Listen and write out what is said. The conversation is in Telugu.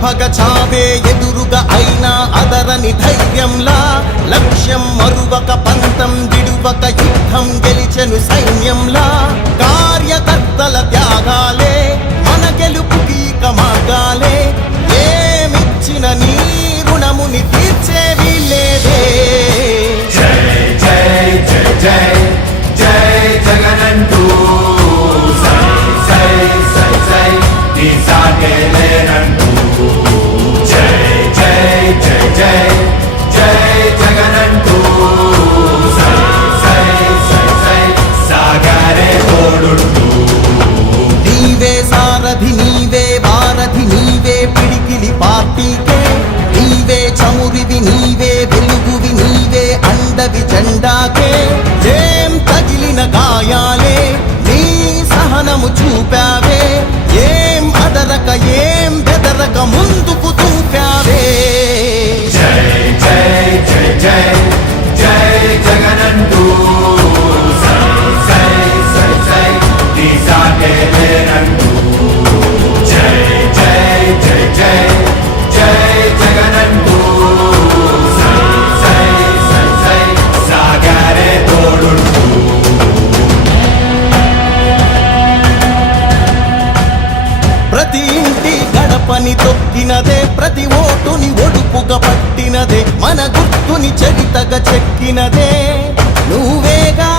ప్రభగ చావే ఎదురుగా అయినా అదరని ధైర్యంలా లక్ష్యం మరువక పంతం విడువక యుద్ధం గెలిచెను సైన్యంలా కార్యకర్తల త్యాగాలే మన గెలుపుకీక మార్గాలే ఏమిచ్చిన నీ రుణముని తీర్చేవి లేదే జై జై జై జై జై జగనంటూ సై సై సై సై నీ సాగే లేనంటూ జై జై జై జై జై జగనంటూ సై సై సై సై సాగరే తోడుంటూ నీవే సారథి నీవే వారధి నీవే పిడికిలి పార్టీకే నీవే చమురివి నీవే వెలుగువి నీవే అండవి జెండాకే ఏం తగిలిన గాయాలే నీ సహనము చూపావే ఏం అదరక ఏం బెదరక ముందుకు చూపావే జై జై జై జై జై జగనంటూ సై సై సై సై నీ సాగే లేనంటూ జై జై జై జై జై జగనంటూ సై సై సై సై సాగరే తోడుంటూ ప్రతి ఇంటి గడపని తొక్కినదే ప్రతి ఓటుని ఒడుపుగా పట్టినదే మన గుర్తుని చరితగా చెక్కినదే నువ్వేగా